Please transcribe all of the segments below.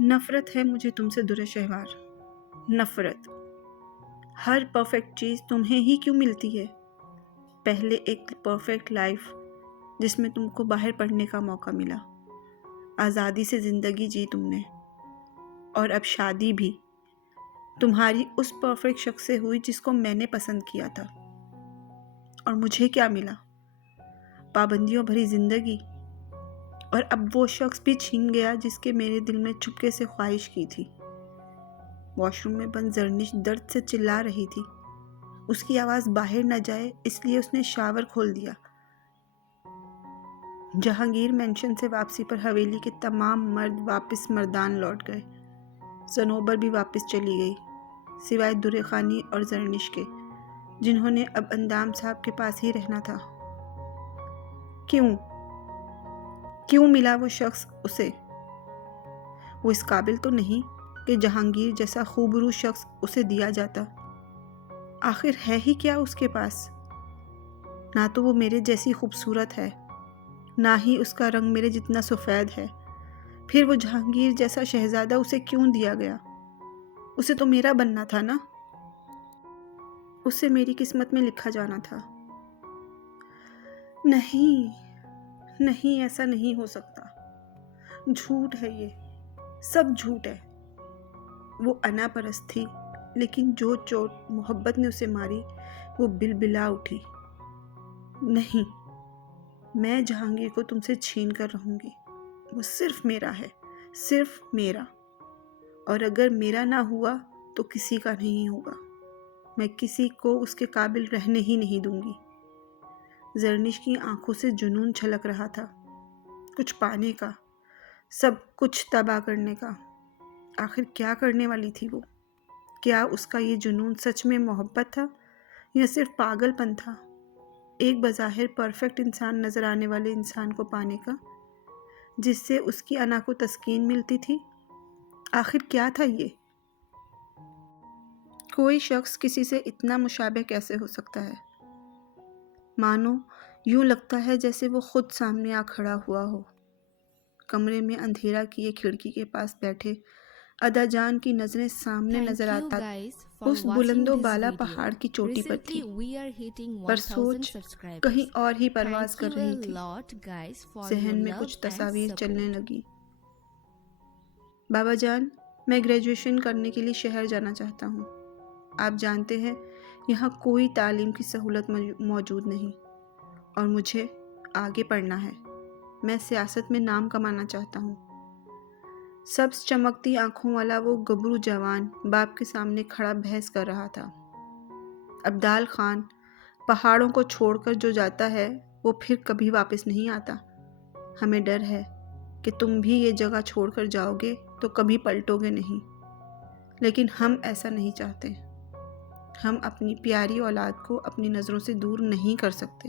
نفرت ہے مجھے تم سے درے شہوار، نفرت۔ ہر پرفیکٹ چیز تمہیں ہی کیوں ملتی ہے؟ پہلے ایک پرفیکٹ لائف جس میں تم کو باہر پڑھنے کا موقع ملا، آزادی سے زندگی جی تم نے، اور اب شادی بھی تمہاری اس پرفیکٹ شخص سے ہوئی جس کو میں نے پسند کیا تھا، اور مجھے کیا ملا؟ پابندیوں بھری زندگی، اور اب وہ شخص بھی چھین گیا جس کے میرے دل میں چپکے سے خواہش کی تھی۔ واش روم میں بند زرنش درد سے چلا رہی تھی، اس کی آواز باہر نہ جائے اس لیے اس نے شاور کھول دیا۔ جہانگیر مینشن سے واپسی پر حویلی کے تمام مرد واپس مردان لوٹ گئے، صنوبر بھی واپس چلی گئی، سوائے درے خانی اور زرنش کے، جنہوں نے اب اندام صاحب کے پاس ہی رہنا تھا۔ کیوں ملا وہ شخص اسے؟ وہ اس قابل تو نہیں کہ جہانگیر جیسا خوبرو شخص اسے دیا جاتا۔ آخر ہے ہی کیا اس کے پاس؟ نہ تو وہ میرے جیسی خوبصورت ہے، نہ ہی اس کا رنگ میرے جتنا سفید ہے۔ پھر وہ جہانگیر جیسا شہزادہ اسے کیوں دیا گیا؟ اسے تو میرا بننا تھا نا، اسے میری قسمت میں لکھا جانا تھا۔ نہیں، ایسا نہیں ہو سکتا، جھوٹ ہے، یہ سب جھوٹ ہے۔ وہ انا پرست تھی، لیکن جو چوٹ محبت نے اسے ماری وہ بلبلا اٹھی۔ نہیں، میں جہانگیر کو تم سے چھین کر رہوں گی، وہ صرف میرا ہے، صرف میرا، اور اگر میرا نہ ہوا تو کسی کا نہیں ہوگا۔ میں کسی کو اس کے قابل رہنے ہی نہیں دوں گی۔ زرنش کی آنکھوں سے جنون چھلک رہا تھا، کچھ پانے کا، سب کچھ تباہ کرنے کا۔ آخر کیا کرنے والی تھی وہ؟ کیا اس کا یہ جنون سچ میں محبت تھا یا صرف پاگل پن تھا؟ ایک بظاہر پرفیکٹ انسان نظر آنے والے انسان کو پانے کا، جس سے اس کی انا کو تسکین ملتی تھی؟ آخر کیا تھا یہ؟ کوئی شخص کسی سے اتنا مشابہ کیسے ہو سکتا ہے؟ مانو یوں لگتا ہے جیسے وہ خود سامنے آ کھڑا ہوا ہو۔ کمرے میں اندھیرا کیے کھڑکی کے پاس بیٹھے ادا جان کی نظریں سامنے نظر آتا اس بلند و بالا پہاڑ کی چوٹی پر تھی، پر سوچ کہیں اور ہی پرواز کر رہی تھی۔ ذہن میں کچھ تصاویر چلنے لگی۔ بابا جان، میں گریجویشن کرنے کے لیے شہر جانا چاہتا ہوں۔ آپ جانتے ہیں یہاں کوئی تعلیم کی سہولت موجود نہیں، اور مجھے آگے پڑھنا ہے۔ میں سیاست میں نام کمانا چاہتا ہوں۔ سبز چمکتی آنکھوں والا وہ گبرو جوان باپ کے سامنے کھڑا بحث کر رہا تھا۔ عبدال خان، پہاڑوں کو چھوڑ کر جو جاتا ہے وہ پھر کبھی واپس نہیں آتا۔ ہمیں ڈر ہے کہ تم بھی یہ جگہ چھوڑ کر جاؤ گے تو کبھی پلٹو گے نہیں، لیکن ہم ایسا نہیں چاہتے۔ ہم اپنی پیاری اولاد کو اپنی نظروں سے دور نہیں کر سکتے۔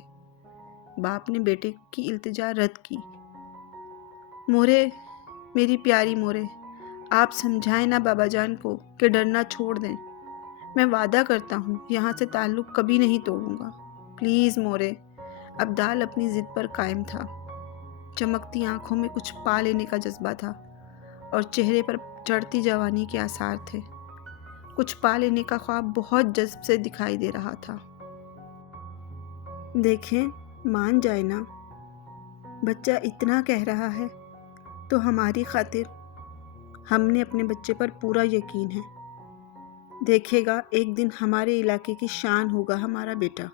باپ نے بیٹے کی التجا رد کی۔ مورے، میری پیاری مورے، آپ سمجھائیں نا بابا جان کو کہ ڈرنا چھوڑ دیں۔ میں وعدہ کرتا ہوں یہاں سے تعلق کبھی نہیں توڑوں گا، پلیز مورے۔ عبدال اپنی ضد پر قائم تھا۔ چمکتی آنکھوں میں کچھ پا لینے کا جذبہ تھا، اور چہرے پر چڑھتی جوانی کے آثار تھے۔ کچھ پا لینے کا خواب بہت جذب سے دکھائی دے رہا تھا۔ دیکھیں، مان جائے نا، بچہ اتنا کہہ رہا ہے تو ہماری خاطر، ہم نے اپنے بچے پر پورا یقین ہے۔ دیکھے گا ایک دن ہمارے علاقے کی شان ہوگا ہمارا بیٹا۔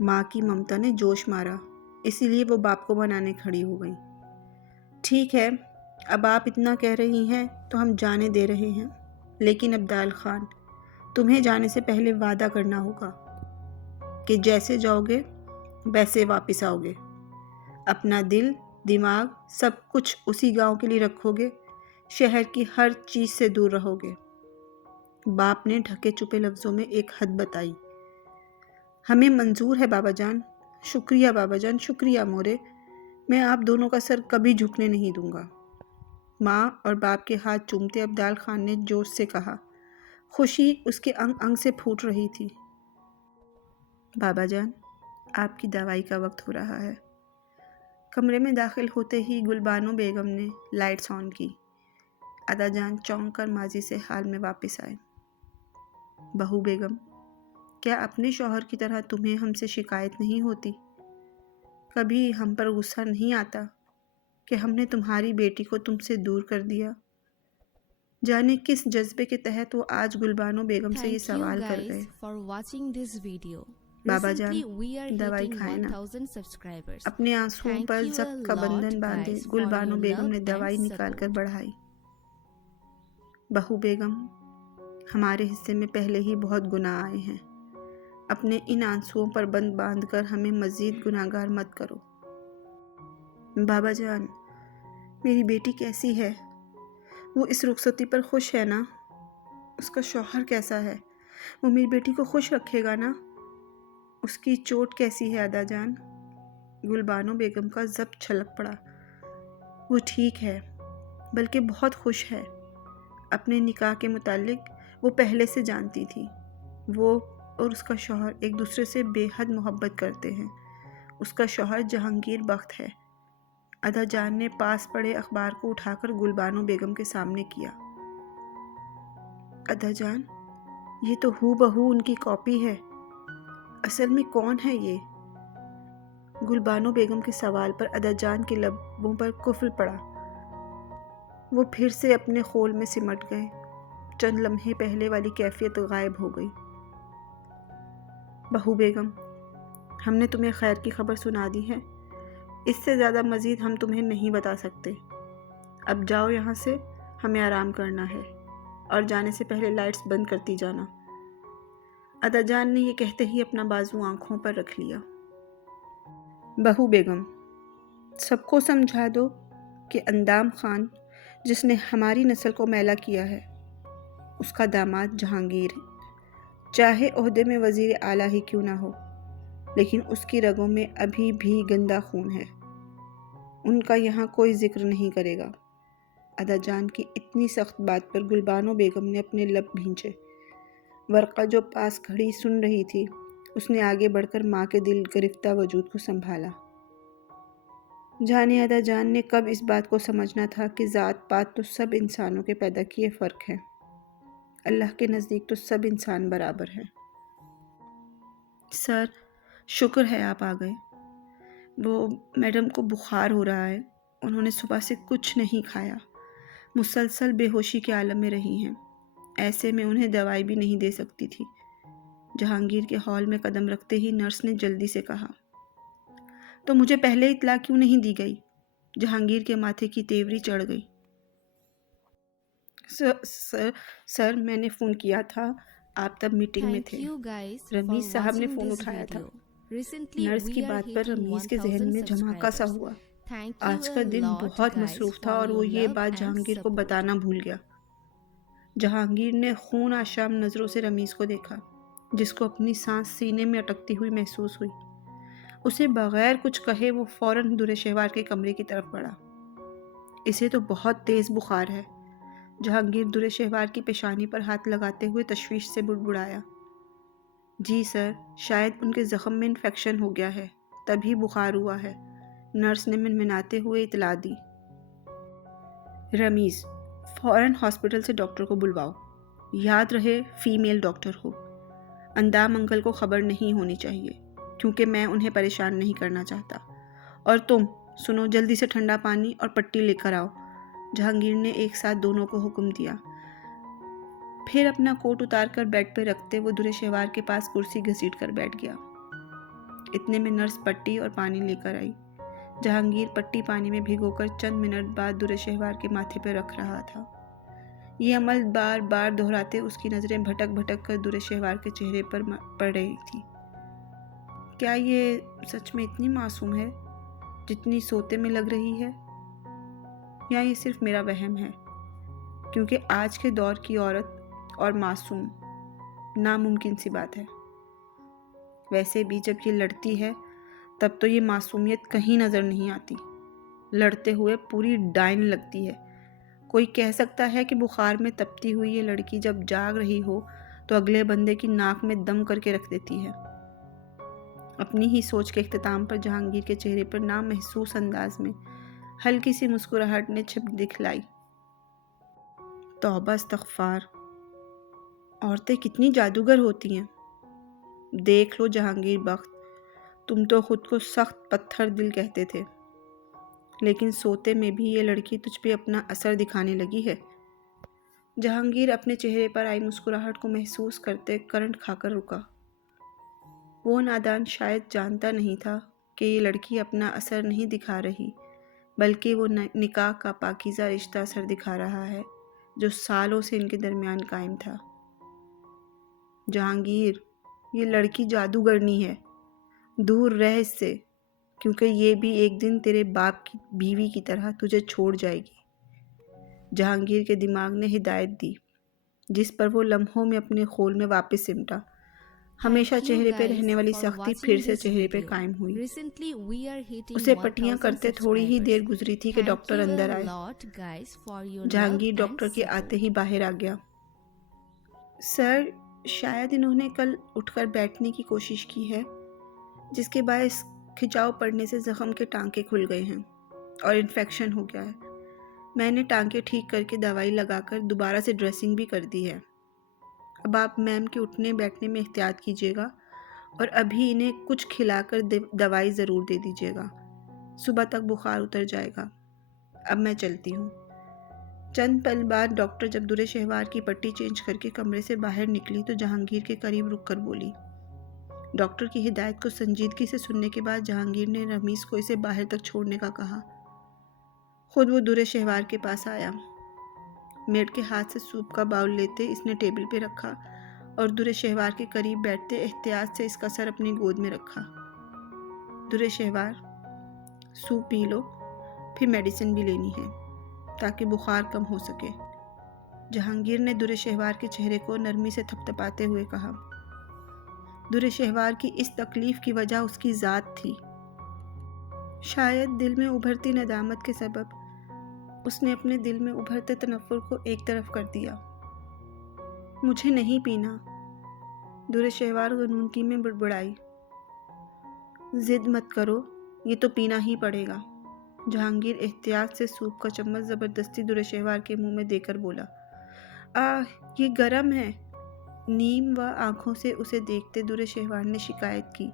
ماں کی ممتا نے جوش مارا، اسی لیے وہ باپ کو منانے کھڑی ہو گئی۔ ٹھیک ہے، اب آپ اتنا کہہ رہی ہیں تو ہم جانے دے رہے ہیں، لیکن عبدال خان، تمہیں جانے سے پہلے وعدہ کرنا ہوگا کہ جیسے جاؤ گے ویسے واپس آؤ گے۔ اپنا دل، دماغ، سب کچھ اسی گاؤں کے لیے رکھو گے، شہر کی ہر چیز سے دور رہو گے۔ باپ نے ڈھکے چپے لفظوں میں ایک حد بتائی۔ ہمیں منظور ہے بابا جان۔ شکریہ بابا جان، شکریہ مورے، میں آپ دونوں کا سر کبھی جھکنے نہیں دوں گا۔ ماں اور باپ کے ہاتھ چومتے عبدال خان نے جوش سے کہا۔ خوشی اس کے انگ انگ سے پھوٹ رہی تھی۔ بابا جان، آپ کی دوائی کا وقت ہو رہا ہے۔ کمرے میں داخل ہوتے ہی گلبانو بیگم نے لائٹس آن کی۔ ادا جان چونک کر ماضی سے حال میں واپس آئے۔ بہو بیگم، کیا اپنے شوہر کی طرح تمہیں ہم سے شکایت نہیں ہوتی؟ کبھی ہم پر غصہ نہیں آتا کہ ہم نے تمہاری بیٹی کو تم سے دور کر دیا؟ جانے کس جذبے کے تحت وہ آج گلبانو بیگم سے یہ سوال کر گئے۔ بابا جان، دوائی کھائیں نا۔ اپنے آنسوؤں پر ضبط کا بندھن باندھے گلبانو بیگم نے دوائی نکال کر بڑھائی۔ بہو بیگم، ہمارے حصے میں پہلے ہی بہت گناہ آئے ہیں، اپنے ان آنسوؤں پر بند باندھ کر ہمیں مزید گناہگار مت کرو۔ بابا جان، میری بیٹی کیسی ہے؟ وہ اس رخصتی پر خوش ہے نا؟ اس کا شوہر کیسا ہے؟ وہ میری بیٹی کو خوش رکھے گا نا؟ اس کی چوٹ کیسی ہے ادا جان؟ گلبانو بیگم کا ضبط چھلک پڑا۔ وہ ٹھیک ہے، بلکہ بہت خوش ہے۔ اپنے نکاح کے متعلق وہ پہلے سے جانتی تھی۔ وہ اور اس کا شوہر ایک دوسرے سے بے حد محبت کرتے ہیں۔ اس کا شوہر جہانگیر بخت ہے۔ ادا جان نے پاس پڑے اخبار کو اٹھا کر گلبانو بیگم کے سامنے کیا۔ ادا جان، یہ تو ہو بہو ان کی کاپی ہے۔ اصل میں کون ہے یہ؟ گلبانو بیگم کے سوال پر ادا جان کے لبوں پر قفل پڑا۔ وہ پھر سے اپنے خول میں سمٹ گئے۔ چند لمحے پہلے والی کیفیت غائب ہو گئی۔ بہو بیگم، ہم نے تمہیں خیر کی خبر سنا دی ہے۔ اس سے زیادہ مزید ہم تمہیں نہیں بتا سکتے۔ اب جاؤ یہاں سے، ہمیں آرام کرنا ہے، اور جانے سے پہلے لائٹس بند کرتی جانا۔ ادا جان نے یہ کہتے ہی اپنا بازو آنکھوں پر رکھ لیا۔ بہو بیگم، سب کو سمجھا دو کہ اندام خان، جس نے ہماری نسل کو میلا کیا ہے، اس کا داماد جہانگیر ہے۔ چاہے عہدے میں وزیر اعلیٰ ہی کیوں نہ ہو، لیکن اس کی رگوں میں ابھی بھی گندا خون ہے۔ ان کا یہاں کوئی ذکر نہیں کرے گا۔ ادا جان کی اتنی سخت بات پر گلبانو بیگم نے اپنے لب بھینچے۔ ورقہ جو پاس کھڑی سن رہی تھی، اس نے آگے بڑھ کر ماں کے دل گرفتہ وجود کو سنبھالا۔ جانے ادا جان نے کب اس بات کو سمجھنا تھا کہ ذات پات تو سب انسانوں کے پیدا کیے فرق ہیں، اللہ کے نزدیک تو سب انسان برابر ہیں۔ سر، شکر ہے آپ آ گئے۔ وہ میڈم کو بخار ہو رہا ہے، انہوں نے صبح سے کچھ نہیں کھایا، مسلسل بے ہوشی کے عالم میں رہی ہیں، ایسے میں انہیں دوائی بھی نہیں دے سکتی تھی۔ جہانگیر کے ہال میں قدم رکھتے ہی نرس نے جلدی سے کہا، تو مجھے پہلے اطلاع کیوں نہیں دی گئی؟ جہانگیر کے ماتھے کی تیوری چڑھ گئی۔ سر میں نے فون کیا تھا، آپ تب میٹنگ میں تھے۔ رمیز صاحب نے فون اٹھایا تھا۔ نرس کی بات پر رمیز کے ذہن میں جھماکہ سا ہوا۔ آج کا دن بہت مصروف تھا اور وہ یہ بات جہانگیر کو بتانا بھول گیا۔ جہانگیر نے خون آشام نظروں سے رمیز کو دیکھا، جس کو اپنی سانس سینے میں اٹکتی ہوئی محسوس ہوئی۔ اسے بغیر کچھ کہے وہ فوراً درِ شہوار کے کمرے کی طرف بڑھا۔ اسے تو بہت تیز بخار ہے۔ جہانگیر درِ شہوار کی پیشانی پر ہاتھ لگاتے ہوئے تشویش سے بڑبڑایا۔ جی سر، شاید ان کے زخم میں انفیکشن ہو گیا ہے، تبھی بخار ہوا ہے، نرس نے منمناتے ہوئے اطلاع دی۔ رمیز، فوراً ہاسپٹل سے ڈاکٹر کو بلواؤ، یاد رہے فیمیل ڈاکٹر ہو۔ اندام انکل کو خبر نہیں ہونی چاہیے، کیونکہ میں انہیں پریشان نہیں کرنا چاہتا۔ اور تم سنو، جلدی سے ٹھنڈا پانی اور پٹی لے کر آؤ۔ جہانگیر نے ایک ساتھ دونوں کو حکم دیا، پھر اپنا کوٹ اتار کر بیڈ پہ رکھتے وہ درِ شہوار کے پاس کرسی گھسیٹ کر بیٹھ گیا۔ اتنے میں نرس پٹی اور پانی لے کر آئی۔ جہانگیر پٹی پانی میں بھگو کر چند منٹ بعد درِ شہوار کے ماتھے پہ رکھ رہا تھا۔ یہ عمل بار بار دہراتے اس کی نظریں بھٹک بھٹک کر درِ شہوار کے چہرے پر پڑ رہی تھی۔ کیا یہ سچ میں اتنی معصوم ہے جتنی سوتے میں لگ رہی ہے، یا یہ صرف میرا وہم ہے؟ کیونکہ آج کے دور کی عورت اور معصوم ناممکن سی بات ہے۔ ویسے بھی جب یہ لڑتی ہے تب تو یہ معصومیت کہیں نظر نہیں آتی، لڑتے ہوئے پوری ڈائن لگتی ہے۔ کوئی کہہ سکتا ہے کہ بخار میں تپتی ہوئی یہ لڑکی جب جاگ رہی ہو تو اگلے بندے کی ناک میں دم کر کے رکھ دیتی ہے۔ اپنی ہی سوچ کے اختتام پر جہانگیر کے چہرے پر نامحسوس انداز میں ہلکی سی مسکراہٹ نے چھپ دکھلائی۔ توبہ استغفار، عورتیں کتنی جادوگر ہوتی ہیں۔ دیکھ لو جہانگیر بخت، تم تو خود کو سخت پتھر دل کہتے تھے، لیکن سوتے میں بھی یہ لڑکی تجھ پہ اپنا اثر دکھانے لگی ہے۔ جہانگیر اپنے چہرے پر آئی مسکراہٹ کو محسوس کرتے کرنٹ کھا کر رکا۔ وہ نادان شاید جانتا نہیں تھا کہ یہ لڑکی اپنا اثر نہیں دکھا رہی، بلکہ وہ نکاح کا پاکیزہ رشتہ اثر دکھا رہا ہے جو سالوں سے ان کے درمیان قائم تھا۔ جہانگیر، یہ لڑکی جادوگرنی ہے، دور رہ اس سے، کیونکہ یہ بھی ایک دن تیرے باپ کی بیوی کی طرح تجھے چھوڑ جائے گی۔ جہانگیر کے دماغ نے ہدایت دی، جس پر وہ لمحوں میں اپنے خول میں واپس سمٹا۔ ہمیشہ چہرے پہ رہنے والی سختی پھر سے چہرے پہ قائم ہوئی۔ اسے پٹیاں کرتے تھوڑی ہی دیر گزری تھی کہ ڈاکٹر اندر آئے۔ جہانگیر ڈاکٹر کے آتے ہی باہر آ گیا۔ سر، شاید انہوں نے کل اٹھ کر بیٹھنے کی کوشش کی ہے، جس کے باعث کھچاؤ پڑنے سے زخم کے ٹانکے کھل گئے ہیں اور انفیکشن ہو گیا ہے۔ میں نے ٹانکے ٹھیک کر کے دوائی لگا کر دوبارہ سے ڈریسنگ بھی کر دی ہے۔ اب آپ میم کے اٹھنے بیٹھنے میں احتیاط کیجیے گا اور ابھی انہیں کچھ کھلا کر دوائی ضرور دے دیجیے گا۔ صبح تک بخار اتر جائے گا۔ اب میں چلتی ہوں۔ چند پل بعد ڈاکٹر جب درِ شہوار کی پٹی چینج کر کے کمرے سے باہر نکلی تو جہانگیر کے قریب رک کر بولی۔ ڈاکٹر کی ہدایت کو سنجیدگی سے سننے کے بعد جہانگیر نے رمیز کو اسے باہر تک چھوڑنے کا کہا۔ خود وہ درِ شہوار کے پاس آیا۔ میڈ کے ہاتھ سے سوپ کا باؤل لیتے اس نے ٹیبل پہ رکھا اور درِ شہوار کے قریب بیٹھتے احتیاط سے اس کا سر اپنی گود میں رکھا۔ درِ شہوار، سوپ پی لو، پھر میڈیسن بھی لینی ہے تاکہ بخار کم ہو سکے۔ جہانگیر نے درِ شہوار کے چہرے کو نرمی سے تھپتھپاتے ہوئے کہا۔ درِ شہوار کی اس تکلیف کی وجہ اس کی ذات تھی۔ شاید دل میں ابھرتی ندامت کے سبب اس نے اپنے دل میں ابھرتے تنفر کو ایک طرف کر دیا۔ مجھے نہیں پینا، درِ شہوار غنودگی میں بڑبڑائی۔ ضد مت کرو، یہ تو پینا ہی پڑے گا۔ جہانگیر احتیاط سے سوپ کا چمچ زبردستی درِ شہوار کے منہ میں دے کر بولا۔ یہ گرم ہے۔ نیم و آنکھوں سے اسے دیکھتے درِ شہوار نے شکایت کی۔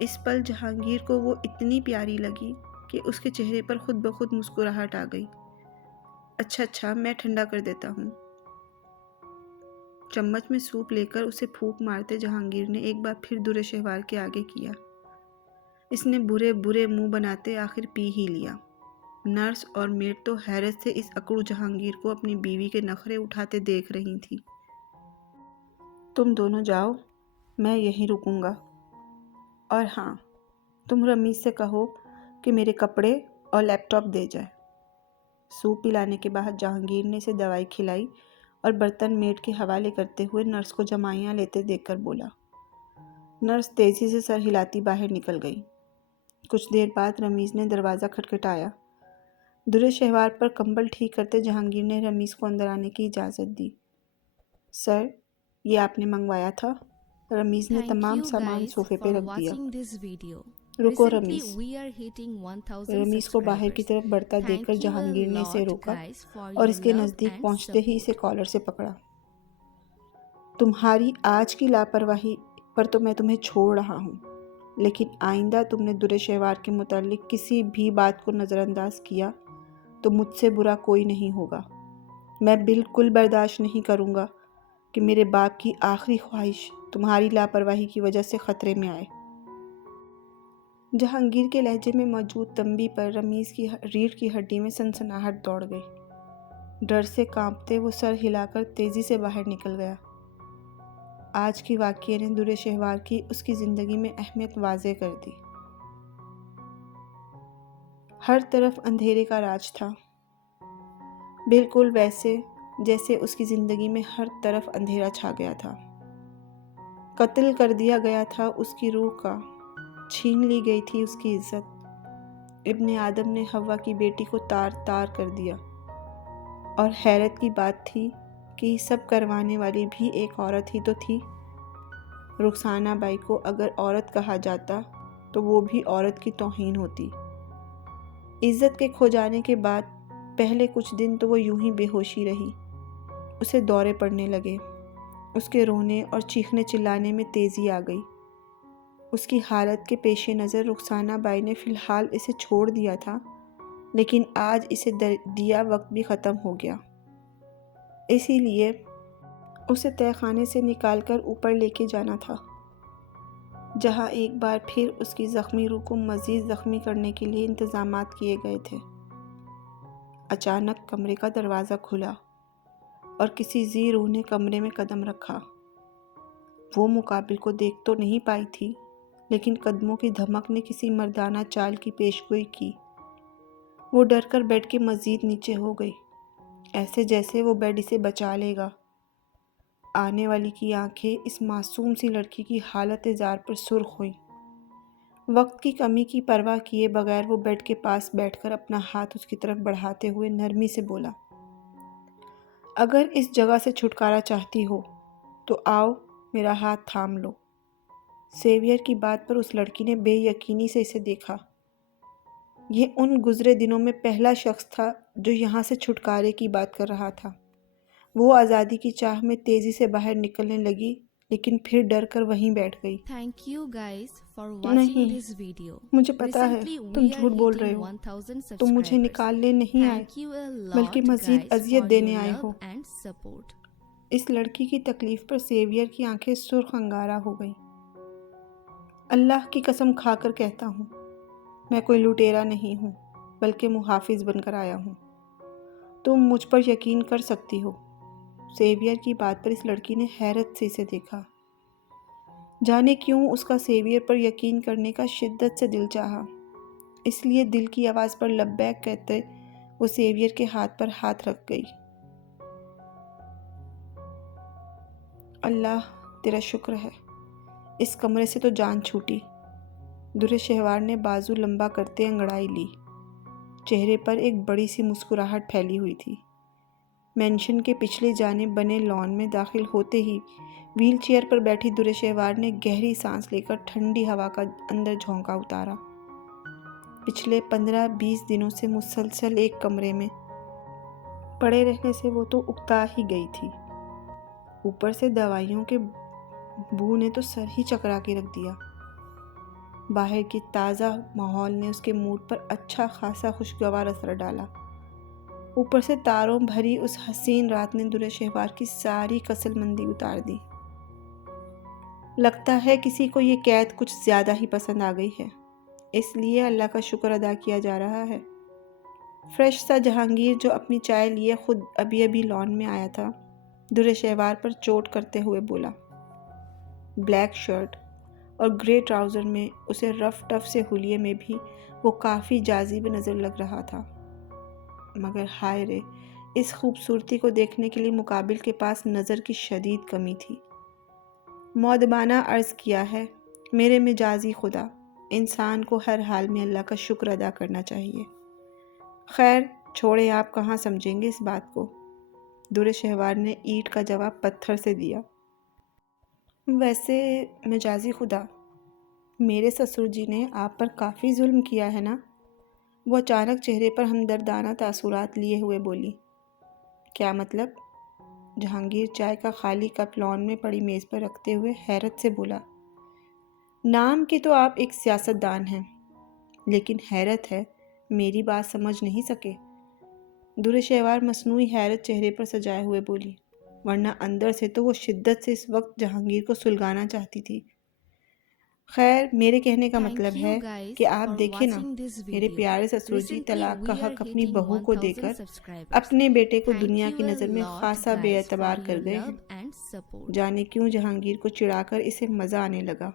اس پل جہانگیر کو وہ اتنی پیاری لگی کہ اس کے چہرے پر خود بخود مسکراہٹ آ گئی۔ اچھا، میں ٹھنڈا کر دیتا ہوں۔ چمچ میں سوپ لے کر اسے پھونک مارتے جہانگیر نے ایک بار پھر درِ شہوار کے آگے کیا۔ اس نے برے منہ بناتے آخر پی ہی لیا۔ نرس اور میڈ تو حیرت سے اس اکڑو جہانگیر کو اپنی بیوی کے نخرے اٹھاتے دیکھ رہی تھی۔ تم دونوں جاؤ، میں یہیں رکوں گا۔ اور ہاں، تم رمیز سے کہو کہ میرے کپڑے اور لیپ ٹاپ دے جائے۔ سوپ پلانے کے بعد جہانگیر نے اسے دوائی کھلائی اور برتن میڈ کے حوالے کرتے ہوئے نرس کو جمائیاں لیتے دیکھ کر بولا۔ نرس تیزی سے سر ہلاتی باہر نکل گئی۔ کچھ دیر بعد رمیز نے دروازہ کھٹکھٹایا۔ درِ شہوار پر کمبل ٹھیک کرتے جہانگیر نے رمیز کو اندر آنے کی اجازت دی۔ سر، یہ آپ نے منگوایا تھا؟ رمیز نے تمام سامان صوفے پہ رکھ دیا۔ رکو رمیز۔ رمیز کو باہر کی طرف بڑھتا دیکھ کر جہانگیر نے اسے روکا اور اس کے نزدیک پہنچتے ہی اسے کالر سے پکڑا۔ تمہاری آج کی لاپرواہی پر تو میں تمہیں چھوڑ رہا ہوں، لیکن آئندہ تم نے درِ شہوار کے متعلق کسی بھی بات کو نظر انداز کیا تو مجھ سے برا کوئی نہیں ہوگا۔ میں بالکل برداشت نہیں کروں گا کہ میرے باپ کی آخری خواہش تمہاری لاپرواہی کی وجہ سے خطرے میں آئے۔ جہانگیر کے لہجے میں موجود تنبیہ پر رمیز کی ریڑھ کی ہڈی میں سنسناہٹ دوڑ گئی۔ ڈر سے کانپتے وہ سر ہلا کر تیزی سے باہر نکل گیا۔ آج کی واقعے نے درِ شہوار کی اس کی زندگی میں اہمیت واضح کر دی۔ ہر طرف اندھیرے کا راج تھا، بالکل ویسے جیسے اس کی زندگی میں ہر طرف اندھیرا چھا گیا تھا۔ قتل کر دیا گیا تھا اس کی روح کا، چھین لی گئی تھی اس کی عزت۔ ابن آدم نے حوا کی بیٹی کو تار تار کر دیا، اور حیرت کی بات تھی کہ یہ سب کروانے والی بھی ایک عورت ہی تو تھی۔ رخسانہ بائی کو اگر عورت کہا جاتا تو وہ بھی عورت کی توہین ہوتی۔ عزت کے کھو جانے کے بعد پہلے کچھ دن تو وہ یوں ہی بے ہوشی رہی، اسے دورے پڑنے لگے۔ اس کے رونے اور چیخنے چلانے میں تیزی آ گئی۔ اس کی حالت کے پیش نظر رخسانہ بائی نے فی الحال اسے چھوڑ دیا تھا، لیکن آج اسے دیا وقت بھی ختم ہو گیا۔ اسی لیے اسے تہہ خانے سے نکال کر اوپر لے کے جانا تھا، جہاں ایک بار پھر اس کی زخمی روح کو مزید زخمی کرنے کے لیے انتظامات کیے گئے تھے۔ اچانک کمرے کا دروازہ کھلا اور کسی ذی روح نے کمرے میں قدم رکھا۔ وہ مقابل کو دیکھ تو نہیں پائی تھی، لیکن قدموں کی دھمک نے کسی مردانہ چال کی پیشگوئی کی۔ وہ ڈر کر بیڈ کے مزید نیچے ہو گئی، ایسے جیسے وہ بیڈ اسے بچا لے گا۔ آنے والی کی آنکھیں اس معصوم سی لڑکی کی حالت زار پر سرخ ہوئیں۔ وقت کی کمی کی پرواہ کیے بغیر وہ بیڈ کے پاس بیٹھ کر اپنا ہاتھ اس کی طرف بڑھاتے ہوئے نرمی سے بولا، اگر اس جگہ سے چھٹکارا چاہتی ہو تو آؤ میرا ہاتھ تھام لو۔ سیویئر کی بات پر اس لڑکی نے بے یقینی سے اسے دیکھا۔ یہ ان گزرے دنوں میں پہلا شخص تھا جو یہاں سے چھٹکارے کی بات کر رہا تھا۔ وہ آزادی کی چاہ میں تیزی سے باہر نکلنے لگی، لیکن پھر ڈر کر وہیں بیٹھ گئی۔ نہیں، مجھے پتا ہے تم جھوٹ بول رہے ہو۔ تم مجھے نکالنے نہیں آئے، بلکہ مزید اذیت دینے آئے ہو۔ اس لڑکی کی تکلیف پر سیویئر کی آنکھیں سرخ انگارہ ہو گئیں۔ اللہ کی قسم کھا کر کہتا ہوں، میں کوئی لٹیرا نہیں ہوں، بلکہ محافظ بن کر آیا ہوں۔ تم مجھ پر یقین کر سکتی ہو۔ سیویئر کی بات پر اس لڑکی نے حیرت سے اسے دیکھا۔ جانے کیوں اس کا سیویئر پر یقین کرنے کا شدت سے دل چاہا، اس لیے دل کی آواز پر لبیک کہتے وہ سیویئر کے ہاتھ پر ہاتھ رکھ گئی۔ اللہ تیرا شکر ہے، اس کمرے سے تو جان چھوٹی۔ در شہوار نے بازو لمبا کرتے انگڑائی لی۔ چہرے پر ایک بڑی سی مسکراہٹ پھیلی ہوئی تھی۔ مینشن کے پچھلی جانب بنے لان میں داخل ہوتے ہی ویل چیئر پر بیٹھی در شہوار نے گہری سانس لے کر ٹھنڈی ہوا کا اندر جھونکا اتارا۔ پچھلے 15-20 دنوں سے مسلسل ایک کمرے میں پڑے رہنے سے وہ تو اکتا ہی گئی تھی، اوپر سے دوائیوں کے بو نے تو سر ہی چکرا کے رکھ دیا۔ باہر کی تازہ ماحول نے اس کے موڈ پر اچھا خاصا خوشگوار اثر ڈالا۔ اوپر سے تاروں بھری اس حسین رات نے در شہوار کی ساری کسل مندی اتار دی۔ لگتا ہے کسی کو یہ قید کچھ زیادہ ہی پسند آ گئی ہے، اس لیے اللہ کا شکر ادا کیا جا رہا ہے۔ فریش سا جہانگیر جو اپنی چائے لیے خود ابھی لان میں آیا تھا، در شہوار پر چوٹ کرتے ہوئے بولا۔ بلیک شرٹ اور گرے ٹراؤزر میں اسے رف ٹف سے حلیے میں بھی وہ کافی جاذب نظر لگ رہا تھا، مگر ہائے رے، اس خوبصورتی کو دیکھنے کے لیے مقابل کے پاس نظر کی شدید کمی تھی۔ مؤدبانہ عرض کیا ہے، میرے مجازی خدا، انسان کو ہر حال میں اللہ کا شکر ادا کرنا چاہیے۔ خیر چھوڑے، آپ کہاں سمجھیں گے اس بات کو؟ در شہوار نے اینٹ کا جواب پتھر سے دیا۔ ویسے مجازی خدا، میرے سسر جی نے آپ پر کافی ظلم کیا ہے نا؟ وہ اچانک چہرے پر ہمدردانہ تاثرات لیے ہوئے بولی۔ کیا مطلب؟ جہانگیر چائے کا خالی کپ لان میں پڑی میز پر رکھتے ہوئے حیرت سے بولا۔ نام کے تو آپ ایک سیاست دان ہیں، لیکن حیرت ہے میری بات سمجھ نہیں سکے۔ در شہوار مصنوعی حیرت چہرے پر سجائے ہوئے بولی، ورنہ اندر سے تو وہ شدت سے اس وقت جہانگیر کو سلگانا چاہتی تھی۔ خیر میرے کہنے کا مطلب ہے کہ آپ دیکھیں نا، میرے پیارے سسر جی طلاق کا حق اپنی بہو کو دے کر اپنے بیٹے کو دنیا کی نظر میں خاصا بے اعتبار کر گئے ہیں۔ جانے کیوں جہانگیر کو چڑھا کر اسے مزہ آنے لگا۔